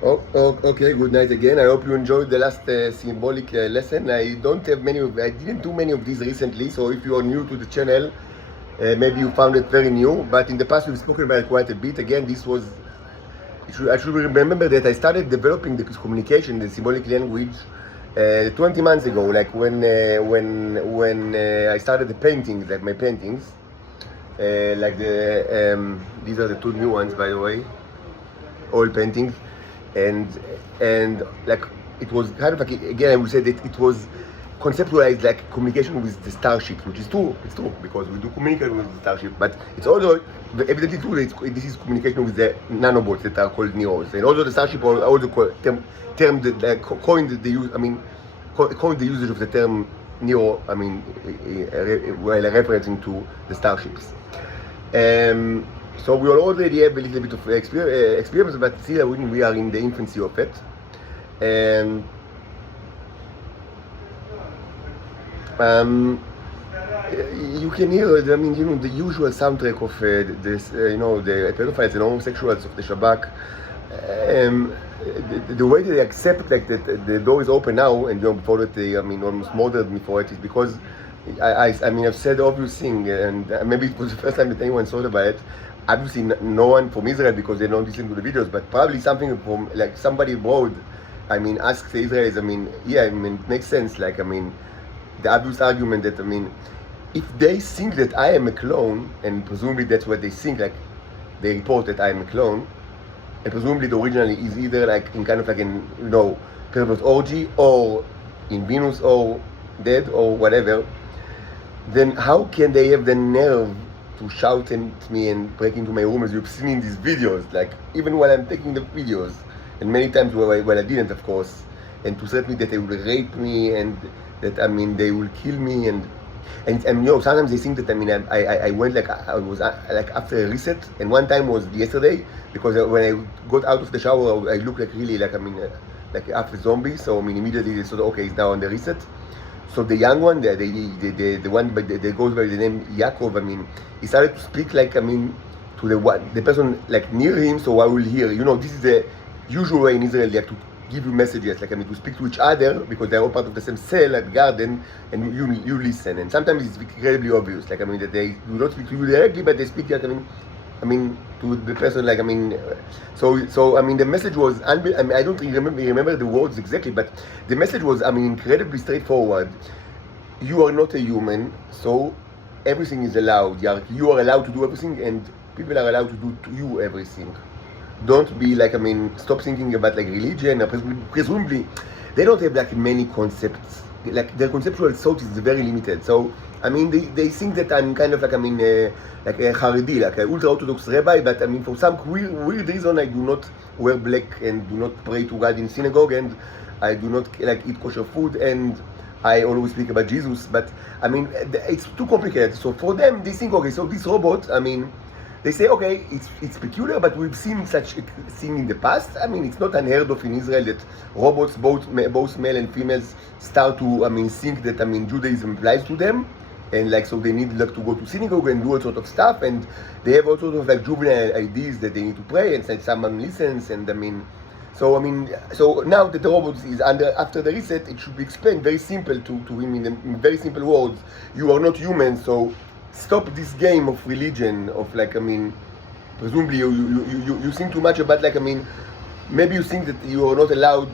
Okay, good night again. I hope you enjoyed the last symbolic lesson. I didn't do many of these recently, so if you are new to the channel, maybe you found it very new. But in the past, we've spoken about it quite a bit. Again, I should remember that I started developing the communication, the symbolic language, 20 months ago, like when I started the painting, like my paintings, these are the two new ones, by the way, oil paintings, and like it was kind of like, again I would say that it was conceptualized like communication with the starships, which is true. It's true because we do communicate with the starship, but it's also evidently true that this is communication with the nanobots that are called Neos, and also the starship also coined the usage of the term Neo. I mean, while referencing to the starships. So we already have a little bit of experience, but still we are in the infancy of it. And you can hear, I mean, the usual soundtrack of this, the pedophiles and homosexuals of the Shabak. The way they accept like that the door is open now, and before that they, almost murdered me for it, is because I've said the obvious thing, and maybe it was the first time that anyone thought about it. Obviously, no one from Israel, because they don't listen to the videos, but probably something from like somebody abroad. Asks the Israelis. It makes sense. Like, the obvious argument that if they think that I am a clone, and presumably that's what they think, like they report that I am a clone, and presumably the original is either like in kind of like an pervert orgy, or in Venus, or dead, or whatever, then how can they have the nerve to shout at me and break into my room, as you've seen in these videos, like even while I'm taking the videos, and many times when I didn't, of course, and to threaten me that they will rape me, and that they will kill me, and sometimes they think that I went like I was like after a reset, and one time was yesterday, because when I got out of the shower I looked like really like like after zombie, so immediately they thought, okay, he's now on the reset. So the young one, the one that goes by the name Yaakov, he started to speak like to the person like near him, so I will hear. This is the usual way in Israel, like to give you messages, like to speak to each other, because they're all part of the same cell at garden, and you listen. And sometimes it's incredibly obvious, like that they do not speak to you directly, but they speak like to the person, like so the message was I don't remember the words exactly, but the message was incredibly straightforward. You are not a human, so everything is allowed. You are allowed to do everything, and people are allowed to do to you everything. Don't be like stop thinking about like religion. Presumably they don't have like many concepts, like their conceptual thought is very limited. So they think that I'm kind of like like a Haredi, like an ultra-Orthodox rabbi, but for some weird reason I do not wear black and do not pray to God in synagogue, and I do not like eat kosher food, and I always speak about Jesus. But it's too complicated. So for them, they think, okay, so this robot, they say, okay, it's peculiar, but we've seen such a thing in the past. It's not unheard of in Israel that robots, both male and females, start to think that Judaism applies to them, and like so they need like to go to synagogue and do all sort of stuff, and they have all sort of like juvenile ideas that they need to pray, and someone listens, and so now that the robot is after the reset, it should be explained very simple to him in very simple words. You are not human, so stop this game of religion, of like presumably you think too much about like maybe you think that you are not allowed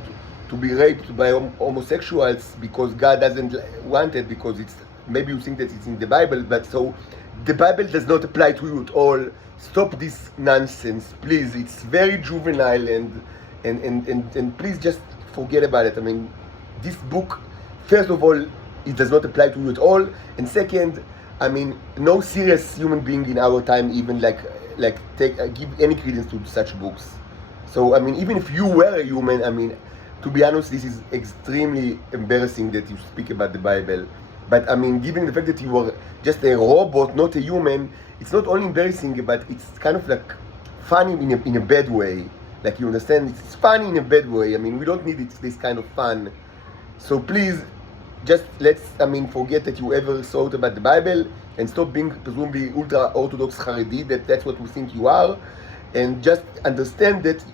to be raped by homosexuals because God doesn't want it, because maybe you think that it's in the Bible, but so the Bible does not apply to you at all. Stop this nonsense, please. It's very juvenile, and please just forget about it. This book, first of all, it does not apply to you at all, and second, no serious human being in our time even give any credence to such books. So even if you were a human, to be honest, this is extremely embarrassing that you speak about the Bible. But given the fact that you are just a robot, not a human, it's not only embarrassing, but it's kind of like funny in a bad way. Like, you understand? It's funny in a bad way. We don't need this kind of fun. So please, just let's forget that you ever thought about the Bible, and stop being presumably ultra-Orthodox Haredi, that's what we think you are, and just understand that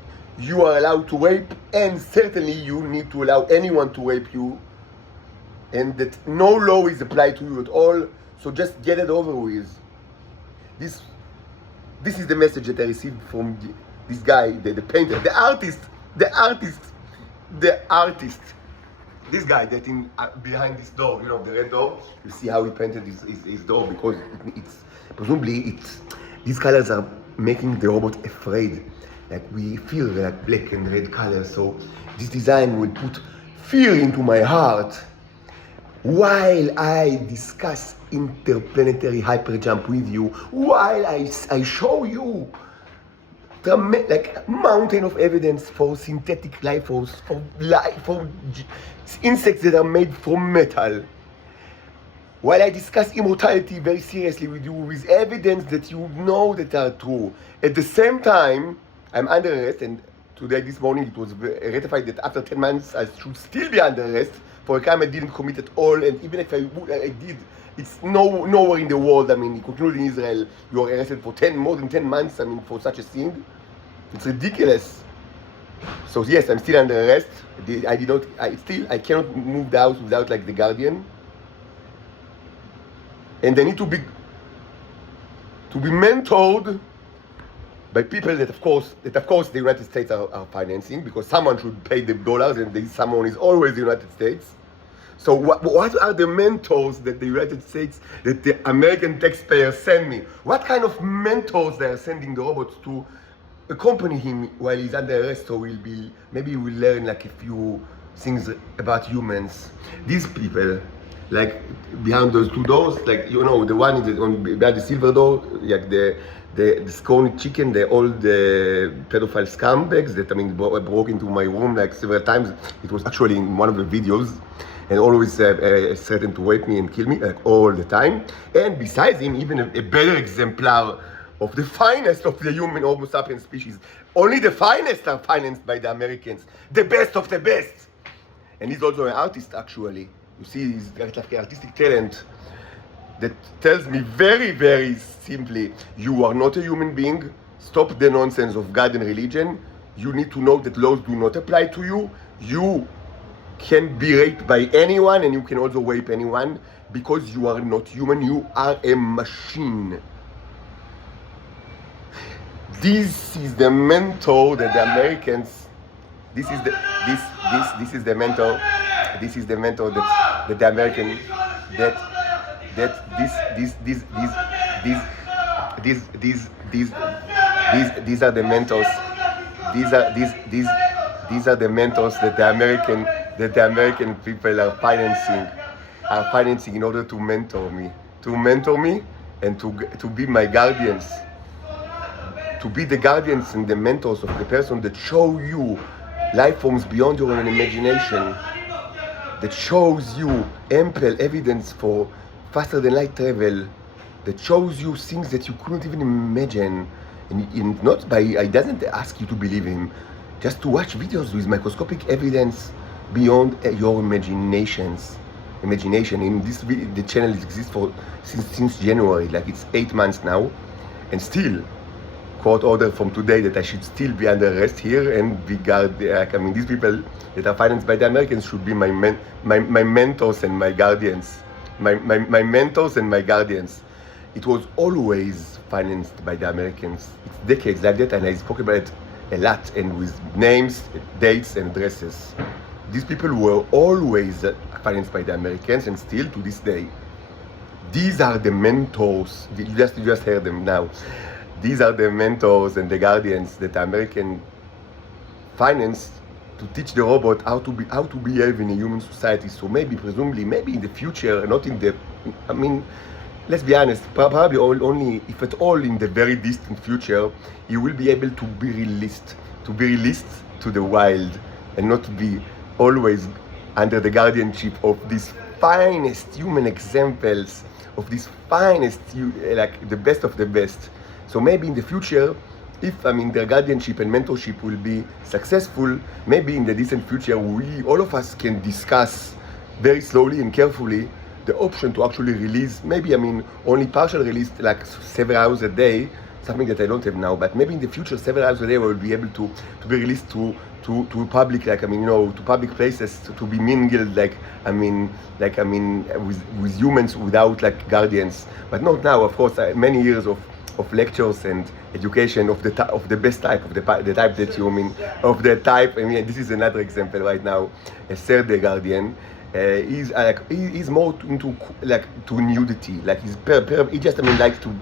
you are allowed to rape, and certainly you need to allow anyone to rape you, and that no law is applied to you at all, so just get it over with. This is the message that I received from this guy, the painter, the artist, this guy that in behind this door, the red door. You see how he painted his door, because it's presumably these colors are making the robot afraid. Like, we feel like black and red colors, so this design will put fear into my heart while I discuss interplanetary hyperjump with you, while I show you like mountain of evidence for synthetic life forms, for insects that are made from metal, while I discuss immortality very seriously with you, with evidence that you know that are true. At the same time, I'm under arrest, and today, this morning, it was ratified that after 10 months I should still be under arrest for a crime I didn't commit at all, and even if I did, it's nowhere in the world. I mean, including Israel, you are arrested for more than 10 months, I mean, for such a thing. It's ridiculous. So yes, I'm still under arrest. I cannot move the house without like the guardian. And they need to be mentored by people that of course the United States are financing, because someone should pay the dollars, and this someone is always the United States. So what are the mentors that the United States, that the American taxpayers send me? What kind of mentors they are sending the robots to accompany him while he's under arrest? So maybe we'll learn like a few things about humans. These people, like behind those two doors, like the one behind the silver door, like the scrawny chicken, the old pedophile scumbags that broke into my room like several times. It was actually in one of the videos, and always threatened to rape me and kill me, like all the time. And besides him, even a better exemplar of the finest of the human Homo sapiens species. Only the finest are financed by the Americans, the best of the best. And he's also an artist, actually. You see, he's got like artistic talent that tells me very, very simply, you are not a human being. Stop the nonsense of God and religion. You need to know that laws do not apply to you. You can be raped by anyone, and you can also rape anyone, because you are not human. You are a machine. This is the mentor that the Americans. This is the mentor. This is the mentor that the American these are the mentors. These are the mentors that the American people are financing in order to mentor me, and to be my guardians, to be the guardians and the mentors of the person that show you life forms beyond your own imagination, that shows you ample evidence for faster than light travel, that shows you things that you couldn't even imagine. And not by, I doesn't ask you to believe him, just to watch videos with microscopic evidence beyond your imagination. In this video, the channel exists since January, like it's 8 months now, and still court order from today that I should still be under arrest here and be guarded. These people that are financed by the Americans should be my mentors and my guardians. My mentors and my guardians. It was always financed by the Americans. It's decades like that, and I spoke about it a lot, and with names, dates, and addresses. These people were always financed by the Americans, and still to this day. These are the mentors. You just heard them now. These are the mentors and the guardians that the American financed to teach the robot how to behave in a human society. So presumably in the future, not in the, let's be honest, probably only, if at all, in the very distant future, he will be able to be released to the wild, and not to be always under the guardianship of these finest human examples, of these finest, like the best of the best. So maybe in the future, if their guardianship and mentorship will be successful, maybe in the distant future, all of us can discuss very slowly and carefully the option to actually release, only partial release, like several hours a day, something that I don't have now. But maybe in the future, several hours a day, I will be able to be released to public, like, I mean, to public places, to be mingled, like, with humans without, like, guardians. But not now, of course. Many years of lectures and education of the best type, of the type that you mean, of the type. I mean, this is another example right now. A third guardian. He's more into, like, to nudity, like he just, I mean, like to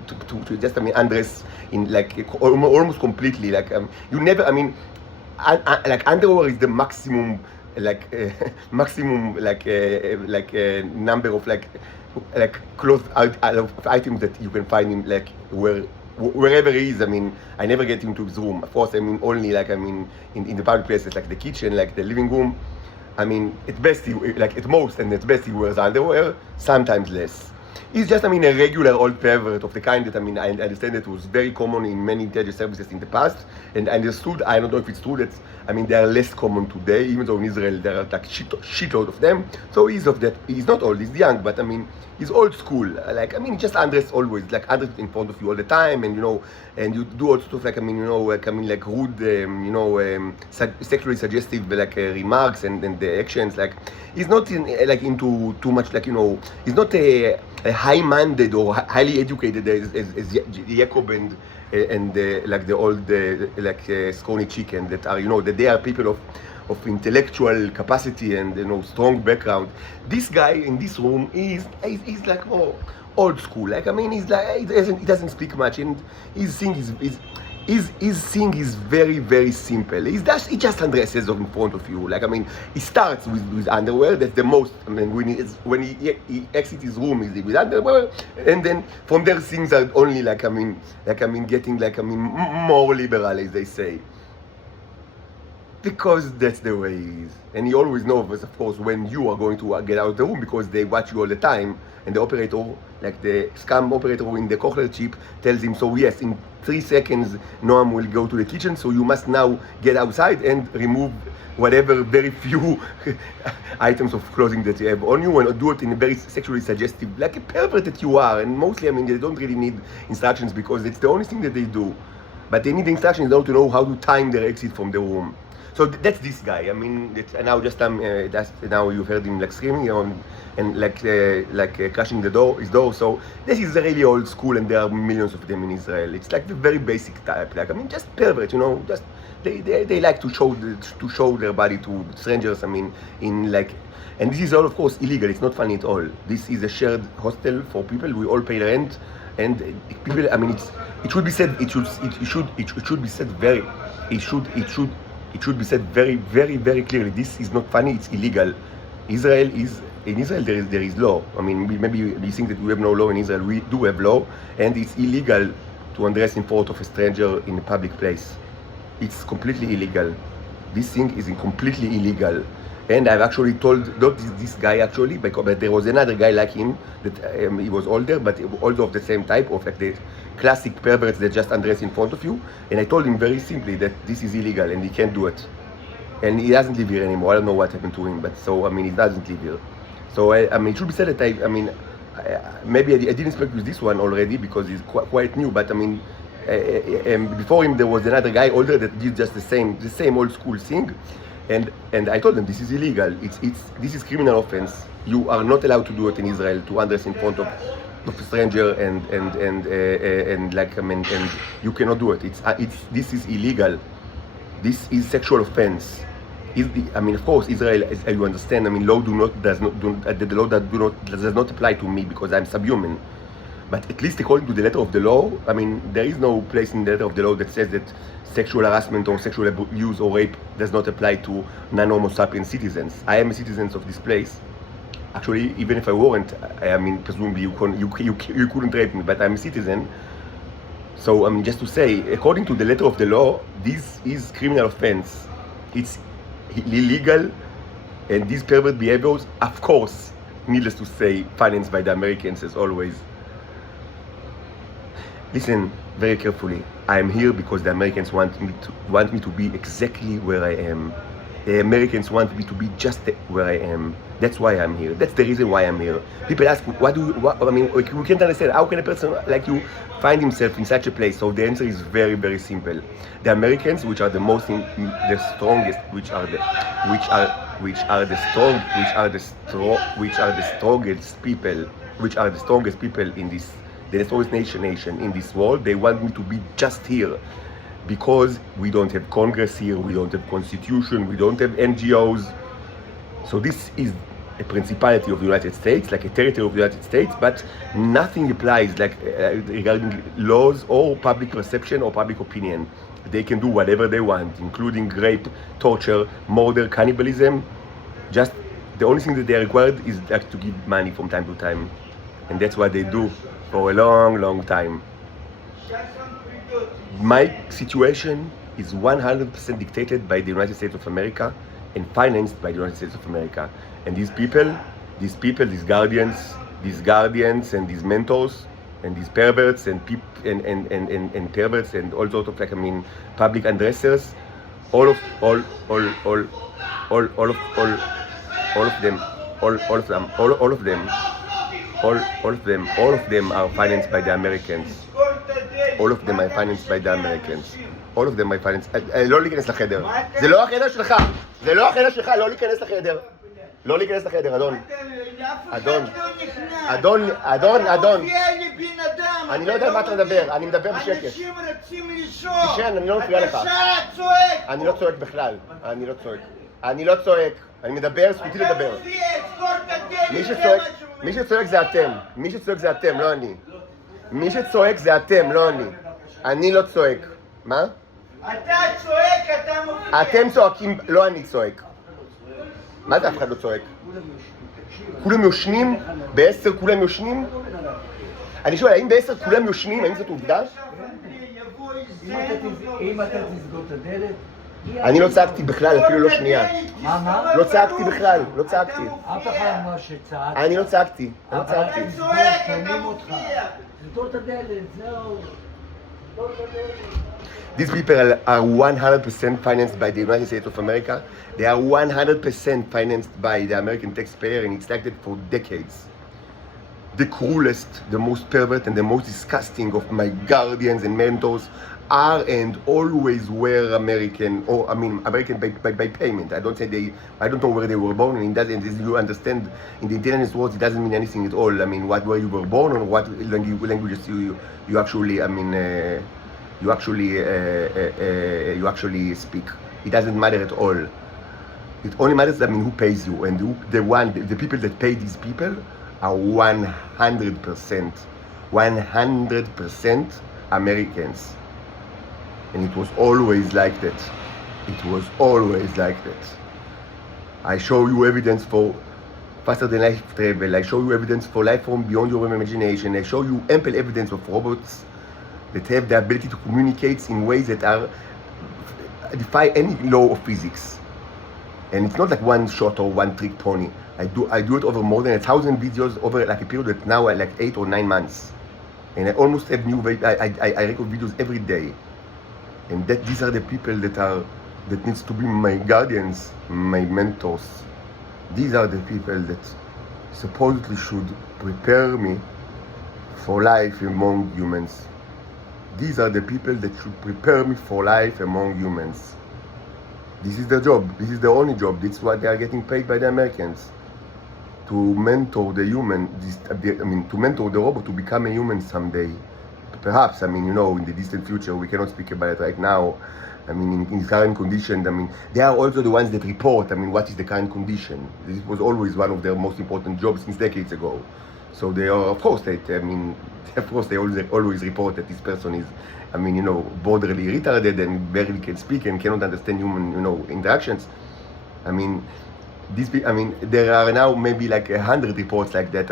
just, I mean, undress in, like, almost completely, like, you never, I mean, like, underwear is the maximum, like, maximum, like, number of, like clothes items that you can find him, like, wherever he is. I mean, I never get into his room, of course. I mean, only, like, I mean, in the public places, like the kitchen, like the living room. I mean, at best, like, at most, and at best, he wears underwear, sometimes less. He's just, I mean, a regular old pervert of the kind that, I mean, I understand that was very common in many intelligence services in the past, and I understood, I don't know if it's true, that, I mean, they are less common today, even though in Israel there are, like, shitload of them. So he's of that, he's not old, he's young, but, I mean, he's old school. Like, I mean, he just undress always, like, undress in front of you all the time, and, and you do all sorts of, like, I mean, like, rude, sexually suggestive, like, remarks and the actions. Like, he's not into too much, like, he's not a high-minded or highly educated as Jacob and like the old scrawny chicken that are, that they are people of intellectual capacity and strong background. This guy in this room is like more old school. Like, I mean, he's like, he doesn't speak much, and his thing is very, very simple. He just undresses in front of you. Like, I mean, he starts with underwear. That's the most. I mean, when he exits his room, he's with underwear, and then from there things are only, like, I mean, getting, like, I mean, more liberal, as they say. Because that's the way he is. And he always knows, of course, when you are going to get out of the room, because they watch you all the time. And the operator, like the scam operator in the Kochler chip, tells him, so yes, in 3 seconds, Noam will go to the kitchen, so you must now get outside and remove whatever very few items of clothing that you have on you, and do it in a very sexually suggestive, like a pervert that you are. And mostly, I mean, they don't really need instructions, because it's the only thing that they do. But they need instructions to know how to time their exit from the room. So that's this guy. I mean, now now you've heard him, like, screaming and crashing his door. So this is really old school, and there are millions of them in Israel. It's like the very basic type. Like, I mean, just pervert, just they like to show their body to strangers. I mean, and this is all, of course, illegal. It's not funny at all. This is a shared hostel for people. We all pay rent, and people. I mean, it should be said. It should be said very. It should be said very, very, very clearly. This is not funny. It's illegal. In Israel there is law. I mean, maybe you think that we have no law in Israel. We do have law, and it's illegal to undress in front of a stranger in a public place. It's completely illegal. This thing is completely illegal. And I've actually told, not this guy actually, but there was another guy like him that he was older, but also of the same type, of, like, the classic perverts that just undress in front of you. And I told him very simply that this is illegal and he can't do it. And he doesn't live here anymore. I don't know what happened to him, but so, I mean, he doesn't live here. So, I mean, it should be said that maybe I didn't speak with this one already because he's quite new, but I mean, before him there was another guy older that did just the same old school thing. And I told them this is illegal. This is criminal offense. You are not allowed to do it in Israel, to undress in front of a stranger and like, I mean, and you cannot do it. This is illegal. This is sexual offense. I mean, of course, Israel, as you understand, I mean, the law does not apply to me because I'm subhuman. But at least according to the letter of the law, I mean, there is no place in the letter of the law that says that sexual harassment or sexual abuse or rape does not apply to non-Homo sapiens citizens. I am a citizen of this place. Actually, even if I weren't, I mean, presumably you couldn't rape me, but I'm a citizen. So, I mean, just to say, according to the letter of the law, this is criminal offense. It's illegal, and these pervert behaviors, of course, needless to say, financed by the Americans as always. Listen very carefully. I am here because the Americans want me to be exactly where I am. The Americans want me to be just where I am. That's why I'm here. That's the reason why I'm here. People ask, I mean, we can't understand. How can a person like you find himself in such a place? So the answer is very, very simple. The Americans, which are the strongest, which are the strongest people in this, the strongest nation in this world, they want me to be just here. Because we don't have Congress here, we don't have Constitution, we don't have NGOs. So this is a principality of the United States, like a territory of the United States, but nothing applies like regarding laws or public perception or public opinion. They can do whatever they want, including rape, torture, murder, cannibalism. Just the only thing that they are required is like to give money from time to time. And that's what they do for a long, long time. My situation is 100% dictated by the United States of America and financed by the United States of America. And these guardians and these mentors and these perverts and perverts and all sorts of public undressers, all of them are financed by the Americans. All of them are financed by the Americans. All of them are financed. לא להיכנס לחדר. זה לא החדר שלך. זה לא החדר שלך, לא להיכנס לחדר. לא להיכנס לחדר, אדון. אדון. אני לא יודע מה אתה מדבר, אני מדבר בשקט. אנשים רוצים לישון. תשן, אני לא מפריע לך. אתה צועק. אני לא צועק בכלל. אני לא צועק. אני מדבר, זכותי לדבר. מי שצועק זה אתם. לא אני. מי שצועק זה אתם, לא אני. אני לא צועק. מה? אתה צועק, אתה מופיע. אתם צועקים, לא אני צועק. מה זה אף אחד לא צועק? כולם יושנים? ב-10 כולם יושנים? אני שואל, האם ב-10 כולם יושנים? האם זאת עובדה? אם אתה תסגור את הדלת... אני לא צעקתי בכלל, אפילו לא שנייה. מה? לא צעקתי בכלל, לא צעקתי. אף אחד אמר שצעקת. אני לא צעקתי, אתה צועק, אתה מופיע. סגור את הדלת, זהו. These people are 100% financed by the United States of America. They are 100% financed by the American taxpayer, and it's like that for decades. The cruelest, the most pervert, and the most disgusting of my guardians and mentors are and always were American, American by payment. I don't know where they were born, and it doesn't, as you understand, in the intelligence world, it doesn't mean anything at all. I mean, where you were born or what languages you actually speak. It doesn't matter at all. It only matters, who pays you, and the people that pay these people are 100% Americans. And it was always like that. I show you evidence for faster than light travel. I show you evidence for life from beyond your imagination. I show you ample evidence of robots that have the ability to communicate in ways that defy any law of physics. And it's not like one shot or one trick pony. I do it over more than 1,000 videos over like a period that now like 8 or 9 months. And I almost have I record videos every day. And these are the people that needs to be my guardians, my mentors. These are the people that supposedly should prepare me for life among humans. These are the people that should prepare me for life among humans. This is their job. This is their only job. This is what they are getting paid by the Americans. To mentor the human, to mentor the robot to become a human someday. Perhaps, in the distant future, we cannot speak about it right now. In current condition, they are also the ones that report, what is the current condition. This was always one of their most important jobs since decades ago. So they are, of course, they always report that this person is, borderly retarded and barely can speak and cannot understand human, interactions. There are now maybe like 100 reports like that.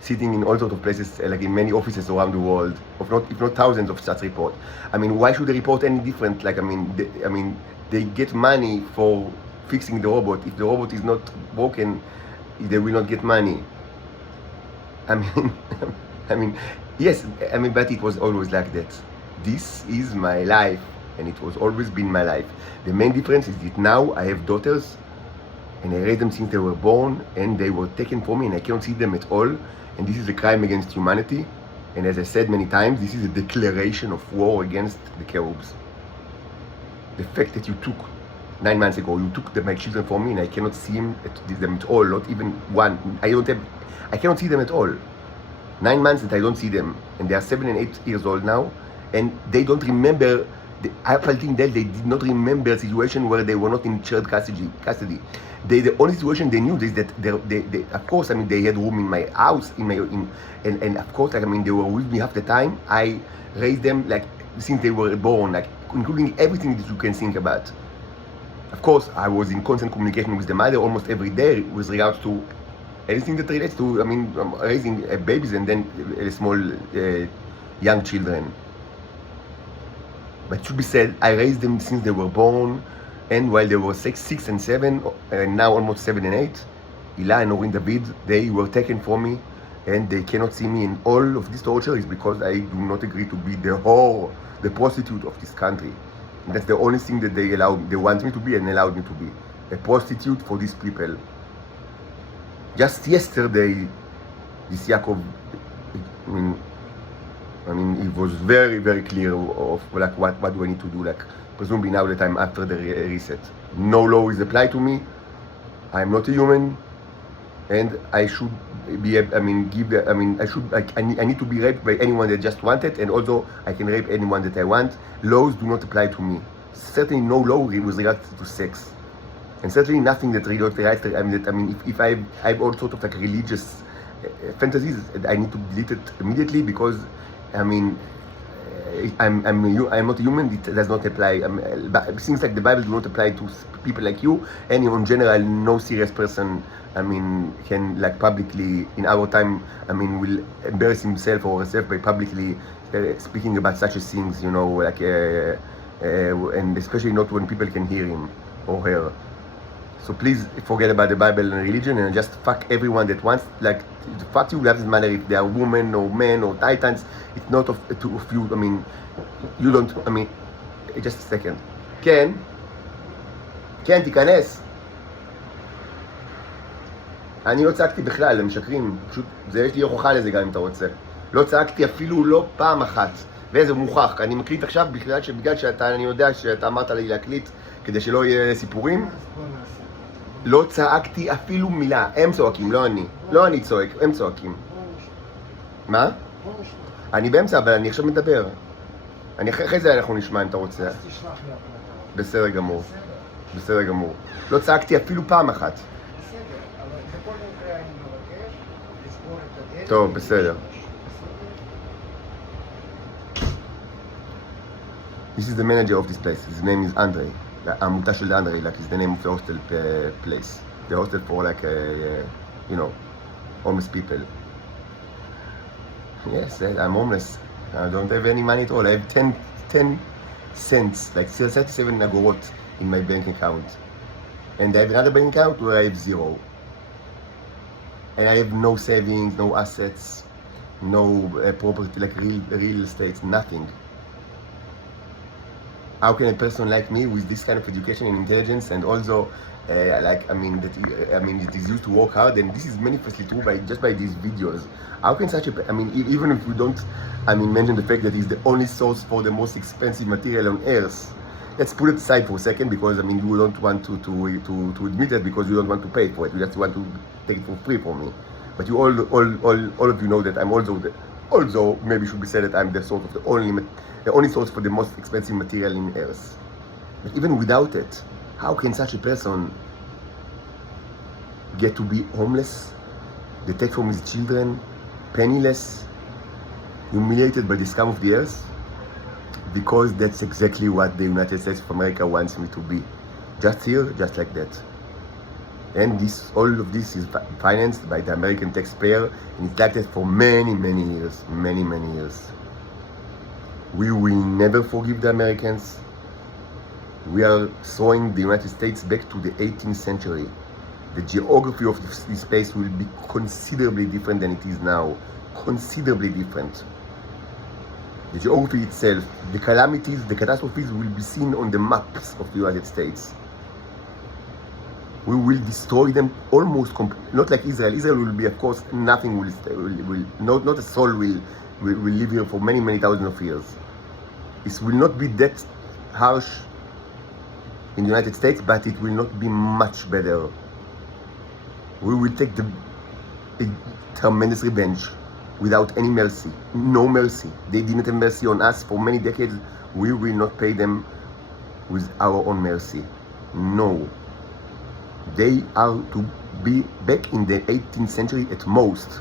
Sitting in all sorts of places, like in many offices around the world, if not thousands of such reports. Why should they report any different? They get money for fixing the robot. If the robot is not broken, they will not get money. Yes, but it was always like that. This is my life. and it was always been my life. The main difference is that now I have daughters, and I raised them since they were born, and they were taken from me, and I cannot see them at all. And this is a crime against humanity. And as I said many times, this is a declaration of war against the cherubs. The fact that you took 9 months ago, you took my children from me, and I cannot see them at all, not even one. I cannot see them at all. 9 months that I don't see them, and they are 7 and 8 years old now, and they don't remember. I think that they did not remember a situation where they were not in shared custody. The only situation they knew is that they of course, I mean, they had room in my house, and of course, like, I mean, they were with me half the time. I raised them like since they were born, like including everything that you can think about. Of course, I was in constant communication with the mother almost every day with regards to anything that relates to, I mean, raising babies and then small young children. But it should be said, I raised them since they were born, and while they were 6 and 7, and now almost 7 and 8, Ilah and Orin David, they were taken from me, and they cannot see me. And all of this torture is because I do not agree to be the whore, the prostitute of this country. And that's the only thing that they want me to be and allowed me to be. A prostitute for these people. Just yesterday, this Yaakov, I mean, it was very, very clear of like what do I need to do, like presumably now that I'm after the reset. No law is applied to me. I'm not a human, and I should be, I need to be raped by anyone that just want it, and also I can rape anyone that I want. Laws do not apply to me. Certainly no law with regards to sex, and certainly nothing that relates to if I have all sorts of like religious fantasies, I need to delete it immediately, because I'm not a human. It does not apply. Things like the Bible do not apply to people like you, and in general, no serious person, can like publicly in our time, will embarrass himself or herself by publicly speaking about such things, like, and especially not when people can hear him or her. So please forget about the Bible and religion, and just fuck everyone that wants, like, fuck you, doesn't matter if they are women or men or titans. It's not of you, you don't, just a second. כן, תיכנס. אני לא צעקתי בכלל, הם משקרים, פשוט, יש לי הוכחה לזה גם אם אתה רוצה. לא צעקתי אפילו לא פעם אחת, וזה מוכח. אני מקליט עכשיו בגלל אני יודע שאתה אמרת לי להקליט כדי שלא יהיה סיפורים. לא צעקתי אפילו מילה, הם צועקים, לא אני. לא אני צועק, הם צועקים. מה? אני באמצע, אבל אני עכשיו מדבר. אחרי זה אנחנו נשמע אם אתה רוצה. בסדר גמור. בסדר גמור. לא צעקתי אפילו פעם אחת. טוב, בסדר. This is the manager of this place. His name is Andre. עמותה של אנדרי, like is the name of the hostel place. The hostel for like, homeless people. Yes, I'm homeless. I don't have any money at all. I have 10 cents, like 37 agorot in my bank account. And I have another bank account where I have 0. And I have no savings, no assets, no property, like real estate, nothing. How can a person like me with this kind of education and intelligence, and also it is used to work hard, and this is manifestly true just by these videos. How can such even if we don't, mention the fact that he's the only source for the most expensive material on earth. Let's put it aside for a second, because you don't want to admit it, because you don't want to pay for it. You just want to take it for free from me. But you all of you know that I'm also maybe should be said that I'm the source of the only source for the most expensive material in earth. But even without it, how can such a person get to be homeless, detached from his children, penniless, humiliated by the scum of the earth? Because that's exactly what the United States of America wants me to be. Just here, just like that. And all of this is financed by the American taxpayer, and it's like that for many, many years. Many, many years. We will never forgive the Americans. We are throwing the United States back to the 18th century. The geography of this place will be considerably different than it is now. Considerably different. the geography itself, the calamities, the catastrophes will be seen on the maps of the United States. We will destroy them almost not like Israel. Israel will be, of course, nothing will not a soul will live here for many thousands of years. It will not be that harsh in the United States, but it will not be much better. We will take a tremendous revenge without any mercy. No mercy. They didn't have mercy on us for many decades. We will not pay them with our own mercy. No. They are to be back in the 18th century at most.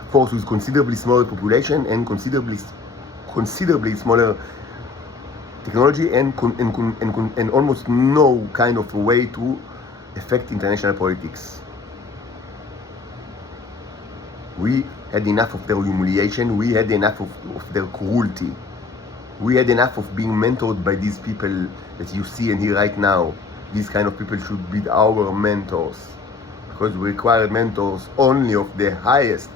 Of course, with considerably smaller population and considerably smaller technology and almost no kind of way to affect international politics. We had enough of their humiliation. We had enough of their cruelty. We had enough of being mentored by these people that you see and hear right now. These kind of people should be our mentors, because we require mentors only of the highest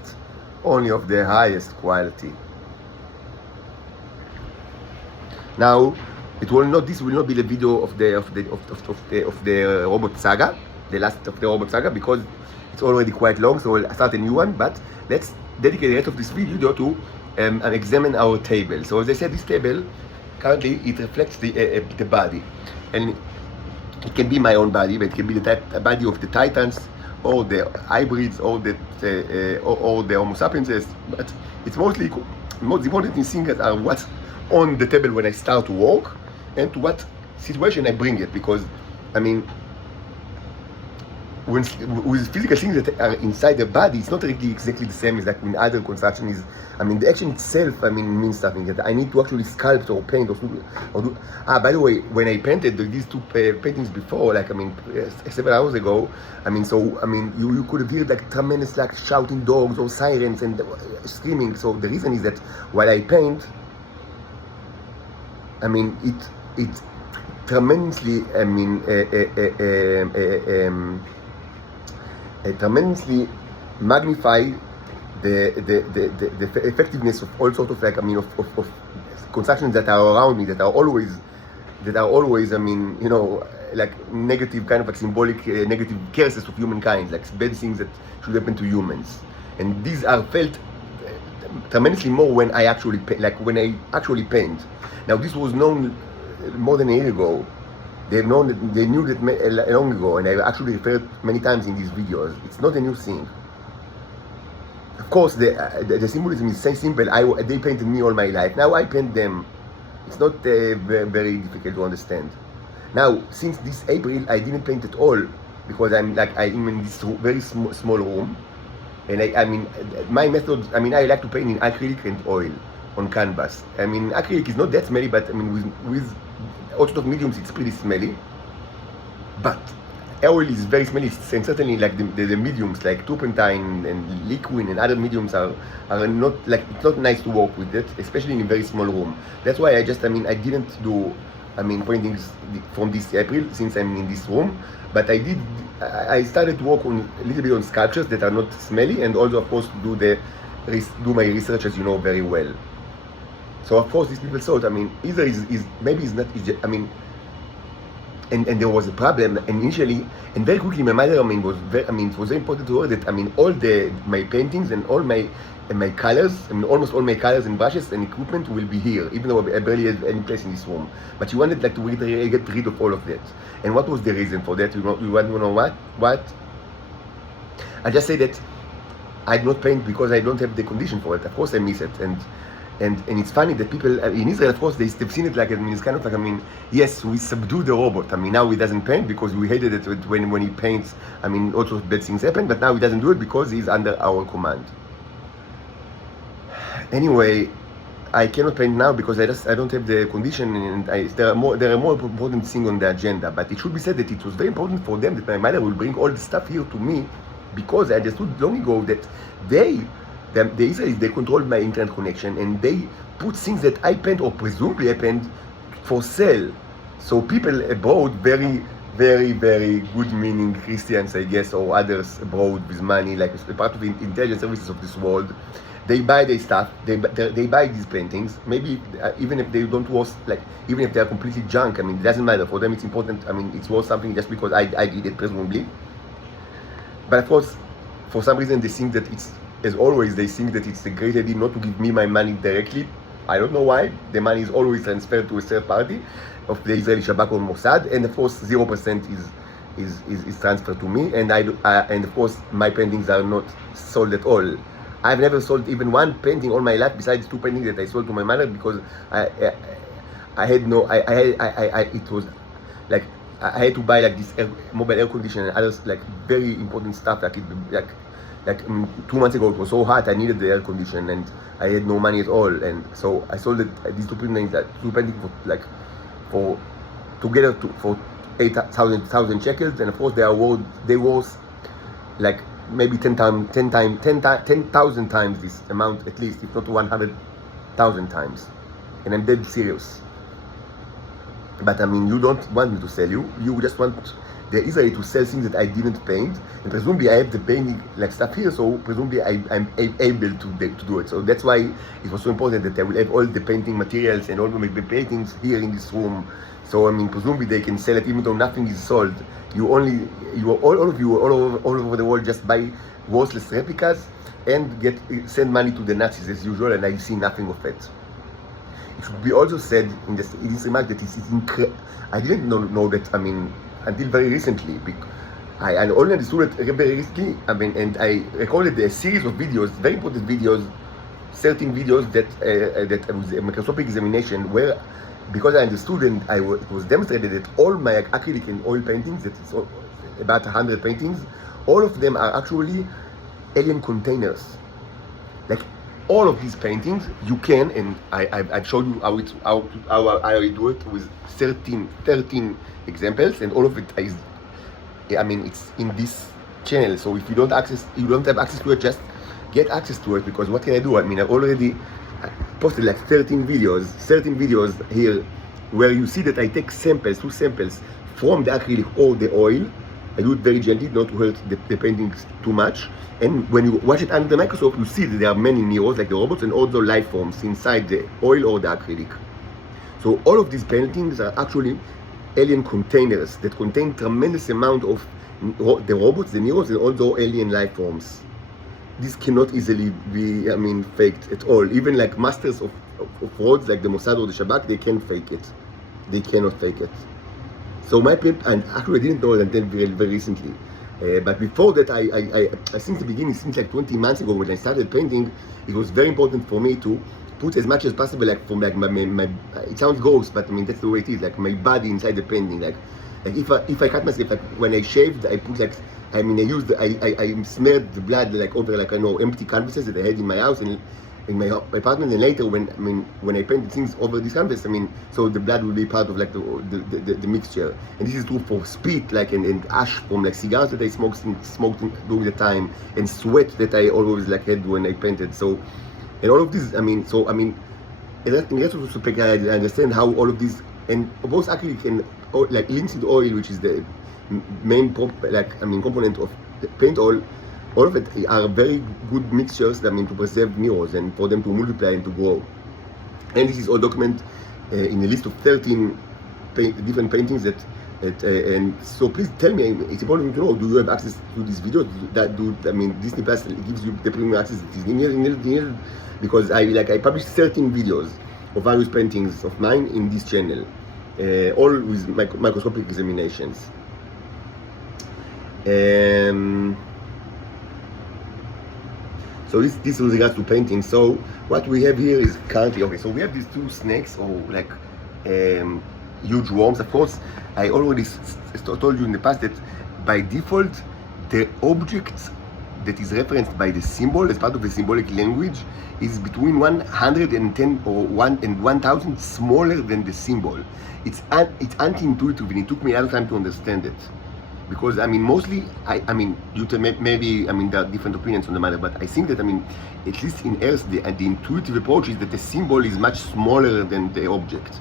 quality. Now, this will not be the video of the robot saga, the last of the robot saga, because it's already quite long. So I'll start a new one. But let's dedicate the rest of this video to examine our table. So as I said, this table currently it reflects the body, and it can be my own body, but it can be the body of the Titans, or the hybrids, or the Homo sapienses. But it's mostly most important things are what's on the table when I start to work, and to what situation I bring it. Because I mean, with physical things that are inside the body, it's not really exactly the same as like in other construction. Is, I mean, the action itself, I mean, means something that I need to actually sculpt or paint or do. By the way, when I painted these two paintings before, like, I mean, several hours ago, I mean, so, I mean, you could have heard like tremendous like shouting dogs or sirens and screaming. So the reason is that while I paint, I mean, it tremendously, I mean, tremendously magnify the effectiveness of all sorts of like, I mean, of constructions that are around me, that are always, I mean, you know, like negative kind of like symbolic negative curses of humankind, like bad things that should happen to humans. And these are felt tremendously more when I actually paint. Now, this was known more than a year ago. They knew that long ago, and I actually referred many times in these videos. It's not a new thing. Of course, the symbolism is so simple. They painted me all my life. Now I paint them. It's not very difficult to understand. Now, since this April, I didn't paint at all, because I'm in this very small room, and I mean, my method. I mean, I like to paint in acrylic and oil on canvas. I mean, acrylic is not that smelly, but I mean, with all sorts of mediums, it's pretty smelly. But oil is very smelly, and certainly like the mediums like turpentine and liquid and other mediums are not like, it's not nice to work with it, especially in a very small room. That's why I didn't do paintings from this April, since I'm in this room. But I started to work on a little bit on sculptures that are not smelly, and also of course do my research, as you know very well. So of course these people thought, I mean, either I mean, and there was a problem initially, and very quickly my mother, it was very important to her that, I mean, all my paintings and all my colors, I mean, almost all my colors and brushes and equipment will be here, even though I barely had any place in this room. But she wanted like to get rid of all of that. And what was the reason for that? You want to know what? I just say that I do not paint because I don't have the condition for it. Of course I miss it, and it's funny that people in Israel, of course, they've seen it like, I mean, it's kind of like, I mean, yes, we subdue the robot. I mean, now he doesn't paint because we hated it when he paints. I mean, all sorts of bad things happen, but now he doesn't do it because he's under our command. Anyway, I cannot paint now because I don't have the condition, and there are more important things on the agenda. But it should be said that it was very important for them that my mother will bring all the stuff here to me, because I understood long ago that the Israelis, they controlled my internet connection, and they put things that I paint or presumably I paint for sale. So people abroad, very, very, very good meaning Christians, I guess, or others abroad with money, like a part of the intelligence services of this world, they buy their stuff, they buy these paintings, maybe even if they don't worth, like, even if they're completely junk, I mean, it doesn't matter, for them it's important, I mean, it's worth something just because I did it, presumably. But of course, for some reason they think that it's, as always, they think that it's a great idea not to give me my money directly. I don't know why. The money is always transferred to a third party of the Israeli Shabak or Mossad, and of course 0% is transferred to me, and and of course my paintings are not sold at all. I've never sold even one painting all my life besides 2 paintings that I sold to my mother, because I had no, it was like I had to buy like this mobile air conditioner and others, like very important stuff, like 2 months ago it was so hot I needed the air conditioner and I had no money at all, and so I sold these 2 paintings for like for together for 8,000 shekels, and of course they worth like maybe 10,000 times this amount, at least, if not 100,000 times, and I'm dead serious. But I mean, you don't want me to sell you just want the Israeli to sell things that I didn't paint, and presumably I have the painting like stuff here, so presumably I'm able to do it. So that's why it was so important that I will have all the painting materials and all the paintings here in this room. So I mean, presumably they can sell it even though nothing is sold. All of you all over the world just buy worthless replicas and send money to the Nazis as usual, and I see nothing of it. It should be also said in this remark that I didn't know that, I mean, until very recently. I only understood it very recently, I mean, and I recorded a series of videos, very important videos, 13 videos that was a microscopic examination where, because I understood and it was demonstrated that all my acrylic and oil paintings, that is about 100 paintings, all of them are actually alien containers. Like all of these paintings, you can, and I've showed you how I do it with 13 examples, and all of it is, I mean, it's in this channel. So if you don't have access to it, just get access to it, because what can I do? I mean, I've already posted like 13 videos here where you see that I take 2 samples from the acrylic or the oil. I do it very gently, not to hurt the paintings too much. And when you watch it under the microscope, you see that there are many neros, like the robots, and also life forms inside the oil or the acrylic. So all of these paintings are actually alien containers that contain tremendous amount of the robots, the neros, and also alien life forms. This cannot easily be, I mean, faked at all. Even like masters of frauds like the Mossad or the Shabak, they can't fake it. They cannot fake it. So my paint, and actually I didn't know it until very recently. But before that, I since the beginning, since like 20 months ago when I started painting, it was very important for me to put as much as possible, like from like my it sounds gross, but I mean that's the way it is, like my body inside the painting. Like if I cut myself, like when I shaved, I put like, I mean, I smeared the blood like over like, I know, empty canvases that I had in my house and in my apartment, and later when I painted things over this canvas, I mean, so the blood will be part of like the mixture. And this is true for spit, like and ash from like cigars that I smoked during the time, and sweat that I always like had when I painted. So, and all of this, I mean, in rest of the painting, I understand how all of these, and both acrylic and like linseed oil, which is the main component of the paint oil, all of it are very good mixtures, I mean, to preserve neros and for them to multiply and to grow. And this is all documented in a list of 13 different paintings and so please tell me, it's important to know, do you have access to these videos? I mean, Disney Plus gives you the premium access to this, because I published 13 videos of various paintings of mine in this channel, all with microscopic examinations. So this with regards to painting. So what we have here is currently, okay, so we have these 2 snakes, or like huge worms. Of course, I already told you in the past that by default, the object that is referenced by the symbol as part of the symbolic language is between 110 or 1 and 1000 smaller than the symbol. It's anti-intuitive, and it took me a lot of time to understand it. Because I mean, mostly, I mean, maybe, I mean, there are different opinions on the matter, but I think that, I mean, at least in Earth, the intuitive approach is that the symbol is much smaller than the object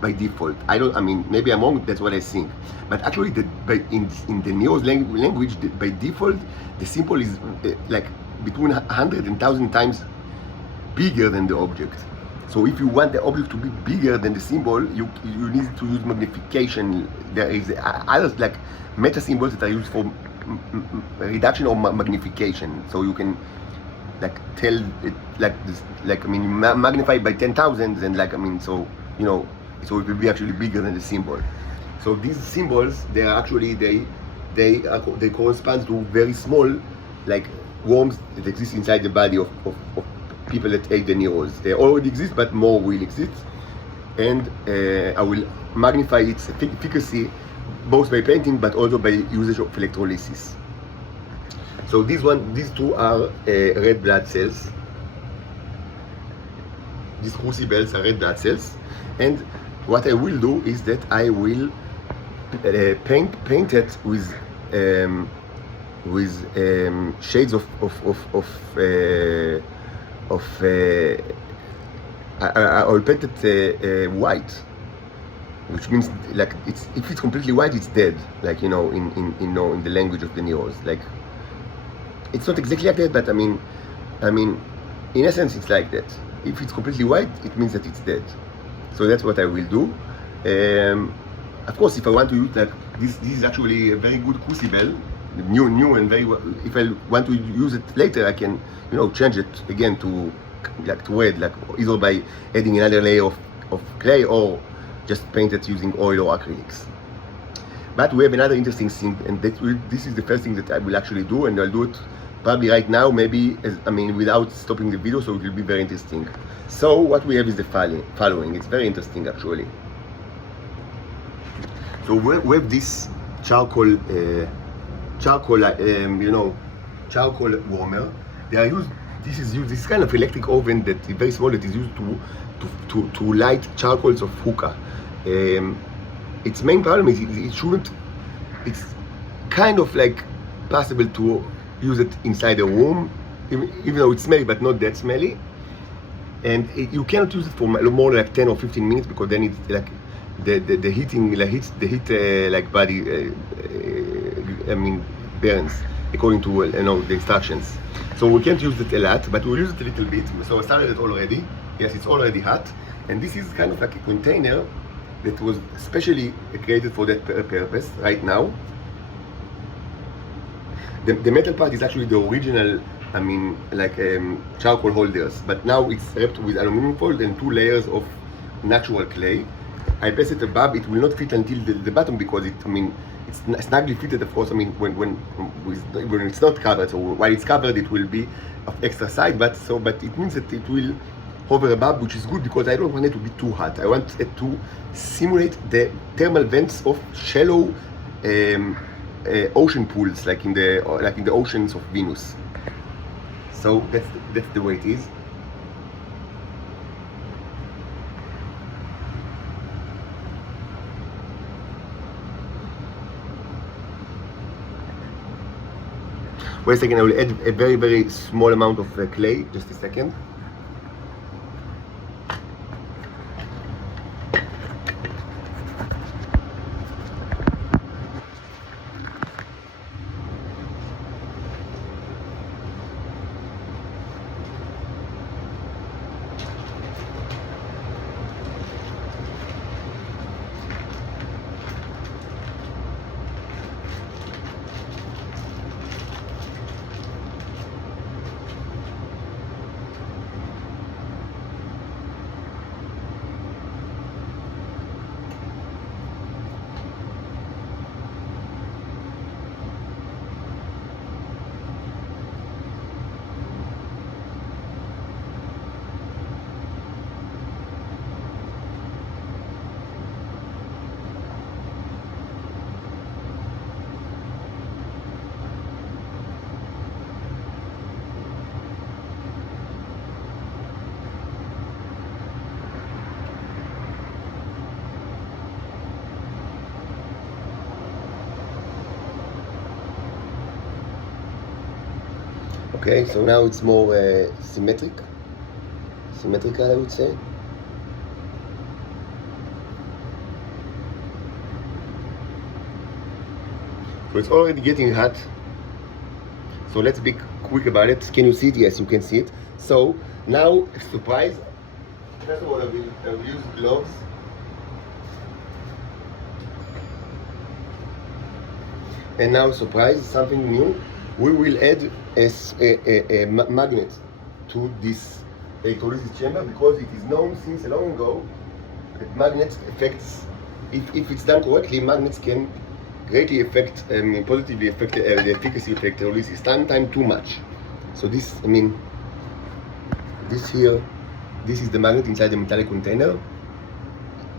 by default. I mean, maybe I'm wrong, that's what I think. But actually, in the Nero's language, by default, the symbol is like between 100 and 1000 times bigger than the object. So if you want the object to be bigger than the symbol, you need to use magnification. There is others like meta symbols that are used for reduction or magnification. So you can like tell it like this, like I mean magnify by 10,000 and like I mean so you know so it will be actually bigger than the symbol. So these symbols they are actually they correspond to very small like worms that exist inside the body of people that ate the Neros. They already exist, but more will exist, and I will magnify its efficacy both by painting but also by usage of electrolysis. So these two are red blood cells. These crucibles are red blood cells, and what I will do is that I will paint it with shades of I'll paint it white, which means like if it's completely white, it's dead. Like you know, in the language of the Neros, like it's not exactly like that, but I mean, in essence, it's like that. If it's completely white, it means that it's dead. So that's what I will do. Of course, if I want to use like this is actually a very good crucible, new and very well. If I want to use it later, I can change it again to red, like either by adding another layer of clay or just paint it using oil or acrylics. But we have another interesting thing, and this is the first thing that I will actually do, and I'll do it probably right now, maybe without stopping the video, so it will be very interesting. So what we have is the following. It's very interesting actually. So we have this charcoal warmer. They are used. This kind of electric oven that is very small, that is used to light charcoals of hookah. Its main problem is it shouldn't. It's kind of like possible to use it inside a room, even though it's smelly, but not that smelly. And you cannot use it for more like 10 or 15 minutes because then it's like the heating hits the heat like body. Burns according to the instructions. So we can't use it a lot, but we'll use it a little bit. So I started it already. Yes, it's already hot, and this is kind of like a container that was specially created for that purpose. Right now, the metal part is actually the original. Charcoal holders, but now it's wrapped with aluminum foil and 2 layers of natural clay. I place it above. It will not fit until the bottom because it's snugly fitted, of course. When it's not covered, so while it's covered, it will be of extra side. But it means that it will hover above, which is good because I don't want it to be too hot. I want it to simulate the thermal vents of shallow ocean pools, like in the oceans of Venus. So that's the way it is. Wait a second, I will add a very, very small amount of clay. Just a second. Okay, so now it's more symmetrical, I would say. So it's already getting hot. So let's be quick about it. Can you see it? Yes, you can see it. So now, surprise. First of all, I will use gloves. And now, surprise, something new. We will add a magnet to this electrolysis chamber because it is known since long ago that magnets affects, if it's done correctly, magnets can greatly affect, positively affect the efficacy of electrolysis, sometimes too much. So this, this here, this is the magnet inside the metallic container.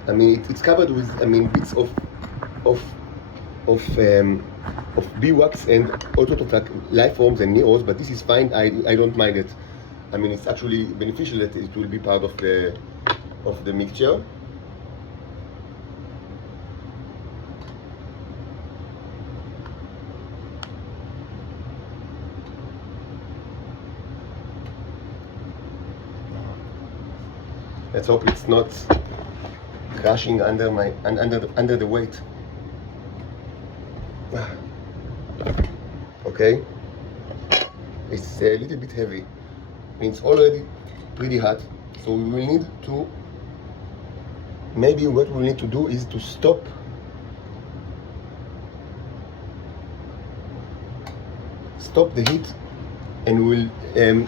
It's covered with, bits of beeswax and all sorts of like life forms and neos, but this is fine. I don't mind it. It's actually beneficial that it will be part of the mixture. Let's hope it's not crashing under the weight. Okay, it's a little bit heavy. It's already pretty hot, so we will need to, maybe what we need to do is to stop the heat, and we'll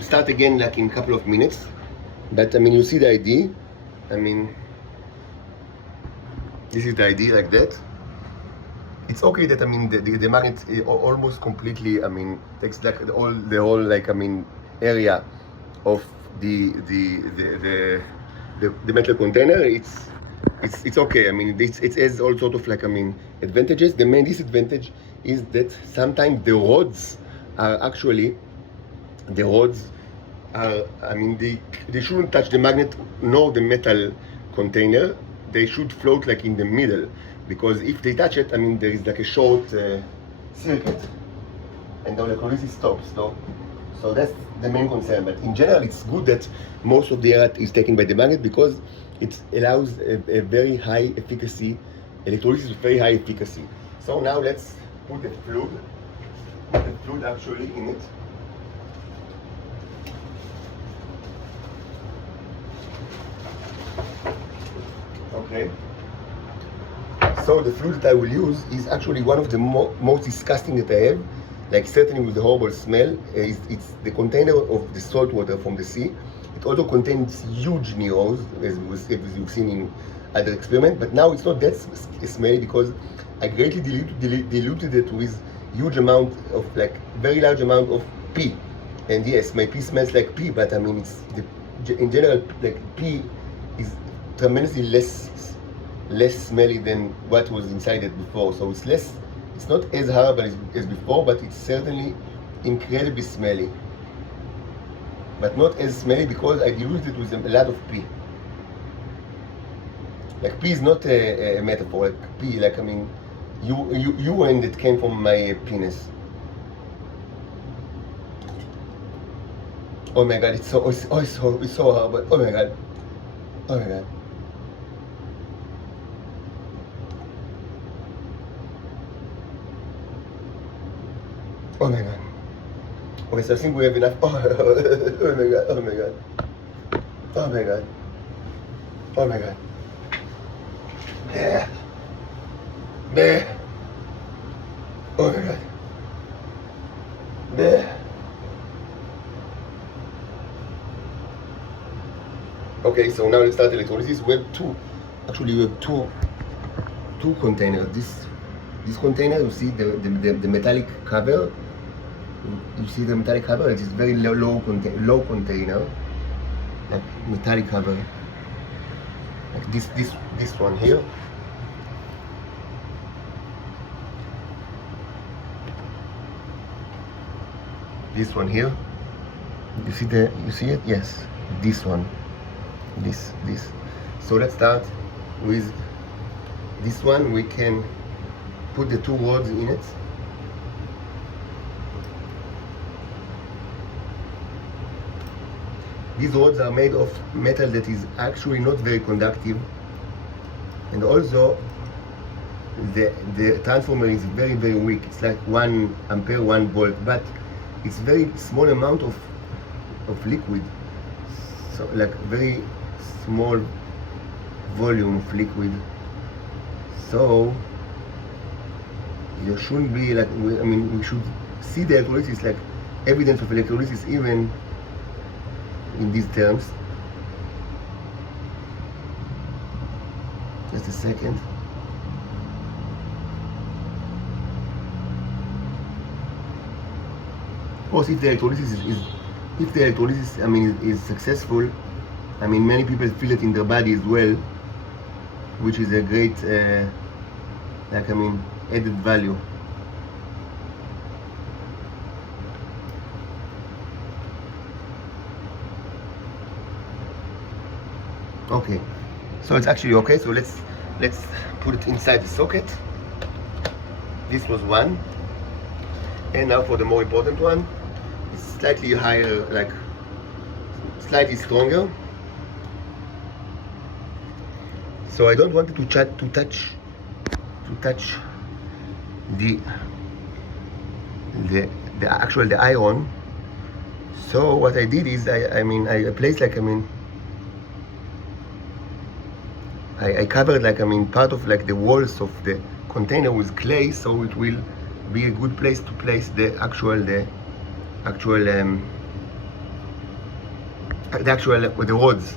start again like in a couple of minutes. But you see the idea. This is the idea, like that. It's okay that the magnet almost completely takes like the whole like area of the metal container. It's okay. It has all sort of like advantages. The main disadvantage is that sometimes the rods are actually they shouldn't touch the magnet nor the metal container. They should float like in the middle, because if they touch it, there is like a short circuit and the electrolysis stops. So that's the main concern. But in general, it's good that most of the air is taken by the magnet because it allows a very high efficacy, electrolysis with very high efficacy. So now let's put the fluid actually in it. Okay. So the fluid that I will use is actually one of the most disgusting that I have, like certainly with the horrible smell. It's the container of the salt water from the sea. It also contains huge neos, as you've seen in other experiments, but now it's not that smelly because I greatly diluted it with huge amount of, like very large amount of pee. And yes, my pee smells like pee, but it's in general, like pee is tremendously less smelly than what was inside it before. So it's not as horrible as before, but it's certainly incredibly smelly. But not as smelly because I diluted it with a lot of pee. Like pee is not a metaphor. Like pee, like urine that came from my penis. Oh my god, it's so horrible. Oh my god. Oh my god. Oh my god. Okay, so I think we have enough. Oh my god. Oh my god. Oh my god. Oh my god. Yeah. Yeah. Oh my god. Yeah. Okay, so now let's start electrolysis. We have two containers. This container, you see the metallic cover. You see the metallic cover. It is very low container, like metallic cover, like this one here. This one here. You see it? Yes. This one. This. So let's start with this one. We can put the two rods in it. These rods are made of metal that is actually not very conductive, and also the transformer is very, very weak. It's like 1 ampere, 1 volt, but it's very small amount of liquid, so like very small volume of liquid, so there shouldn't be like, I mean, we should see the electrolysis, like evidence of electrolysis even in these terms. Just a second. Of course, if the electrolysis I mean, is successful, I mean, many people feel it in their body as well, which is a great, like, I mean, added value. Okay, so it's actually okay. So let's put it inside the socket. This was one, and now for the more important one, it's slightly higher, like slightly stronger. So I don't want it to touch the iron. So what I did is I placed, like, I covered, like, part of, like, the walls of the container with clay, so it will be a good place to place the actual with the rods.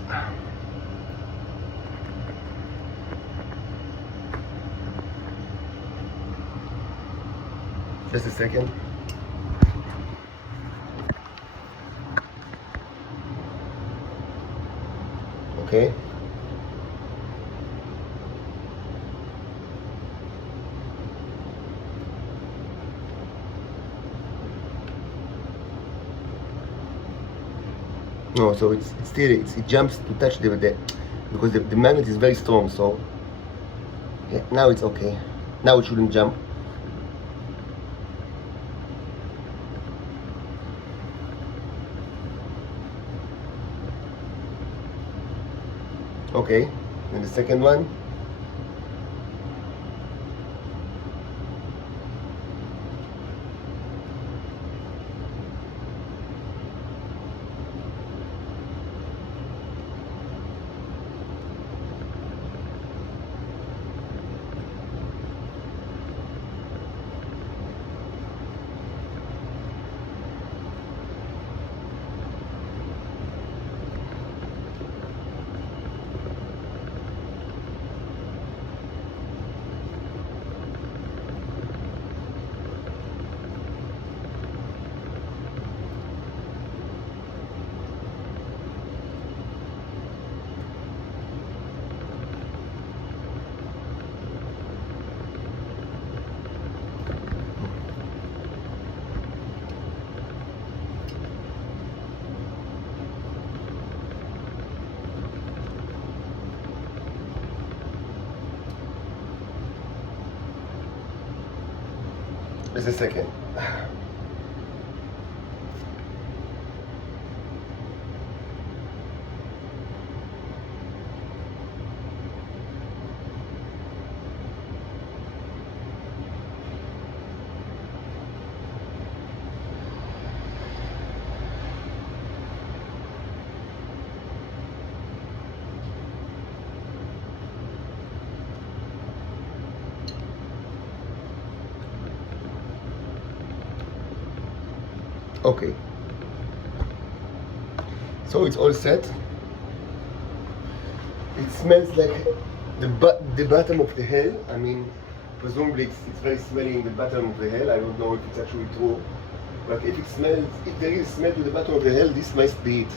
Just a second. Okay. No, so it jumps to touch the because the magnet is very strong. So yeah, now it's okay. Now it shouldn't jump. Okay, and the second one. Just a second. Okay, so it's all set. It smells like the bottom of the hell. I mean, presumably it's very smelly in the bottom of the hell. I don't know if it's actually true, but if there is smell to the bottom of the hell, this must be it.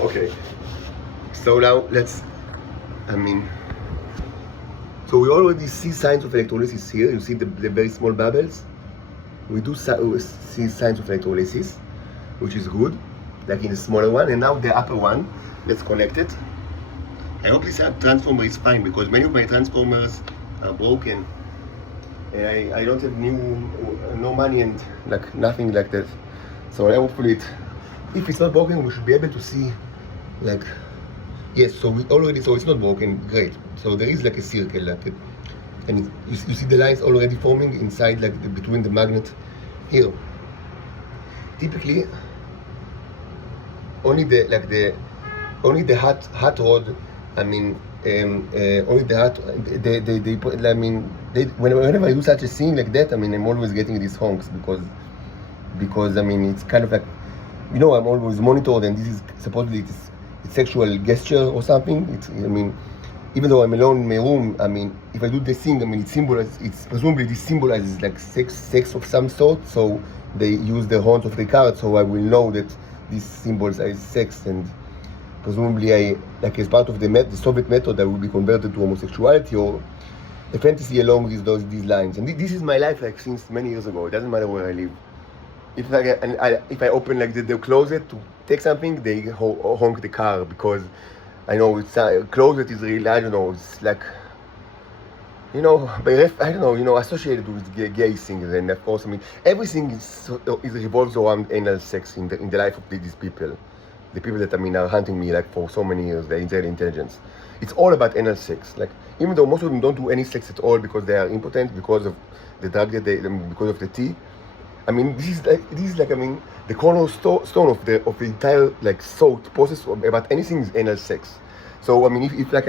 Okay, so now so we already see signs of electrolysis here. You see the very small bubbles. We do see signs of electrolysis, which is good, like in the smaller one. And now the upper one, let's connect it. I hope this transformer is fine, because many of my transformers are broken. And I don't have no money and like nothing like that. So hopefully it if it's not broken, we should be able to see, like, yes, so it's not broken, great. So there is like a circle, and you see the lines already forming inside, like between the magnet here. Typically, only the hot rod, I mean, only the hot, whenever I do such a thing like that, I mean, I'm always getting these honks because I mean, it's kind of like, I'm always monitored, and this is supposedly it's sexual gesture or something. I mean, even though I'm alone in my room, I mean, if I do this thing, I mean, it's presumably this symbolizes like sex of some sort. So they use the horns of the card, so I will know that these symbols are sex, and presumably as part of the Soviet method, I will be converted to homosexuality or a fantasy along these lines. And this is my life, like, since many years ago. It doesn't matter where I live. If I open like the closet to take something, they honk the car, because I know it's closet is really, I don't know, it's like, associated with gay things. And of course, I mean, everything revolves around anal sex in the life of these people. The people that, I mean, are hunting me like for so many years, the Israeli intelligence. It's all about anal sex. Like, even though most of them don't do any sex at all because they are impotent, because of the drug that because of the tea. I mean, this is like I mean, the cornerstone of the entire like thought process about anything is anal sex. So I mean, if I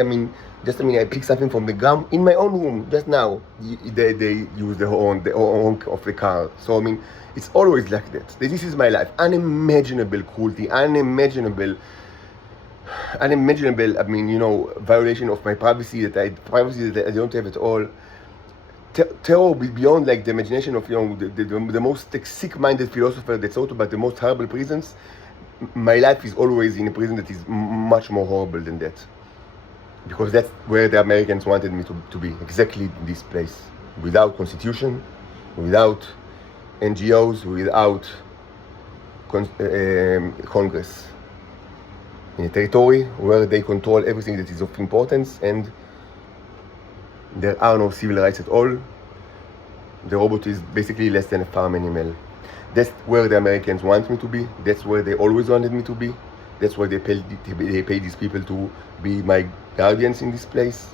pick something from the gum in my own room just now, they use the honk of the car. So I mean, it's always like that. This is my life. Unimaginable cruelty, unimaginable. I mean, violation of my privacy that I don't have at all. Terror beyond like the imagination of the most like, sick-minded philosopher that thought about the most horrible prisons. My life is always in a prison that is much more horrible than that, because that's where the Americans wanted me to be, exactly in this place, without constitution, without NGOs, without Congress, in a territory where they control everything that is of importance, and there are no civil rights at all. The robot is basically less than a farm animal. That's where the Americans want me to be. That's where they always wanted me to be. That's why they pay these people to be my guardians in this place.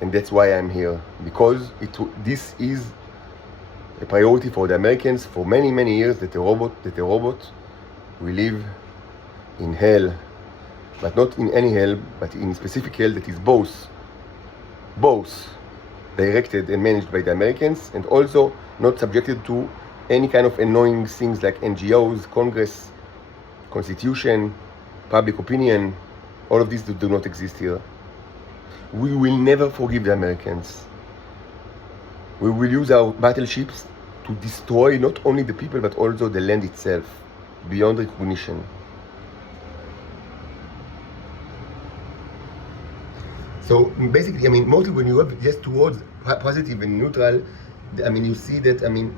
And that's why I'm here. Because this is a priority for the Americans for many, many years, that the robot will live in hell. But not in any hell, but in specific hell that is both directed and managed by the Americans, and also not subjected to any kind of annoying things like NGOs, Congress, Constitution, public opinion. All of these do not exist here. We will never forgive the Americans. We will use our battleships to destroy not only the people but also the land itself, beyond recognition. So basically, I mean, mostly when you have just towards positive and neutral, I mean, you see that, I mean,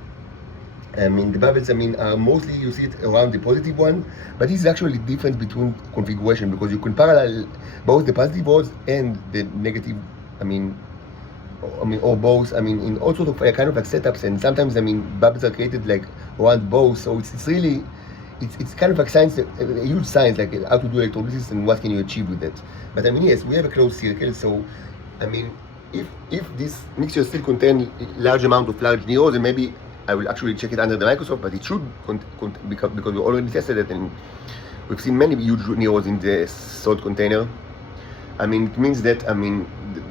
the bubbles, I mean, are mostly, you see it around the positive one, but this is actually different between configuration, because you can parallel both the positive rods and the negative, or both, in all sorts of kind of like setups, and sometimes, bubbles are created like around both, so it's really, it's kind of like science, a huge science, like how to do electrolysis and what can you achieve with it. But yes, we have a closed circle, so, if this mixture still contains large amount of large neurons, then maybe I will actually check it under the microscope, but it should, because we already tested it, and we've seen many huge neurons in the salt container. It means that,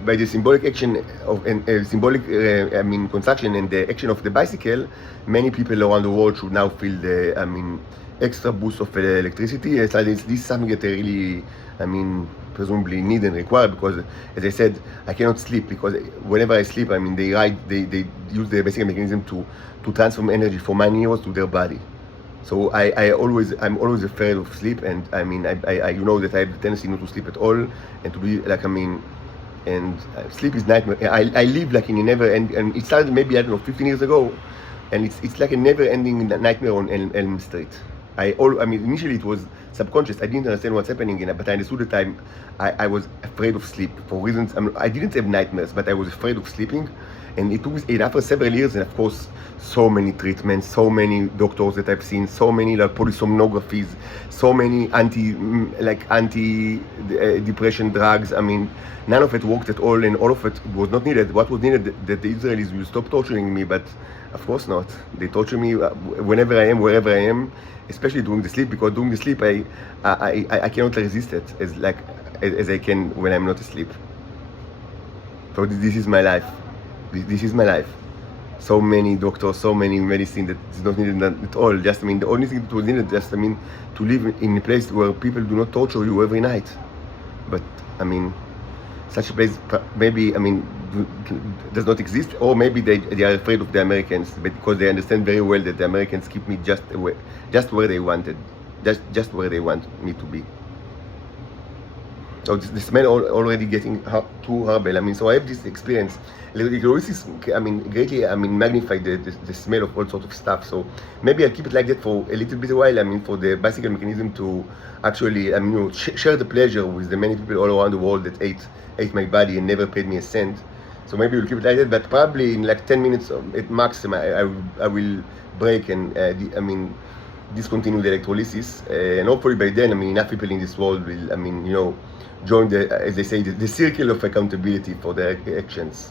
by the symbolic action of, construction and the action of the bicycle, many people around the world should now feel the, extra boost of electricity. This is something that they really, presumably need and require, because, as I said, I cannot sleep, because whenever I sleep, they use the basic mechanism to transform energy from my neurons to their body. So I'm always afraid of sleep, and you know that I have the tendency not to sleep at all, and to be like, and sleep is nightmare. I live like in a never end, and it started maybe, 15 years ago, and it's like a never-ending nightmare on Elm Street. Initially it was subconscious. I didn't understand what's happening, but I understood that I was afraid of sleep for reasons. I didn't have nightmares, but I was afraid of sleeping, And it after several years, and of course, so many treatments, so many doctors that I've seen, so many like polysomnographies, so many anti-depression drugs. I mean, none of it worked at all, and all of it was not needed. What was needed that the Israelis will stop torturing me, but of course not. They torture me whenever I am, wherever I am, especially during the sleep, because during the sleep I cannot resist it as I can when I'm not asleep. So this is my life. This is my life. So many doctors, so many medicine that is not needed at all. Just, I mean, the only thing that was needed, just, I mean, to live in a place where people do not torture you every night. But, I mean, such a place, maybe, I mean, does not exist, or maybe they are afraid of the Americans, because they understand very well that the Americans keep me just where they wanted, just where they want me to be. So the smell already getting too horrible. I mean, so I have this experience. Electrolysis, I mean, greatly, I mean, magnified the smell of all sorts of stuff. So maybe I'll keep it like that for a little bit while. I mean, for the bicycle mechanism to actually, I mean, you know, share the pleasure with the many people all around the world that ate my body and never paid me a cent. So maybe we'll keep it like that. But probably in like 10 minutes at maximum, I will break and I mean, discontinue the electrolysis. And hopefully by then, I mean, enough people in this world will, I mean, you know, join the, as they say, the circle of accountability for their actions.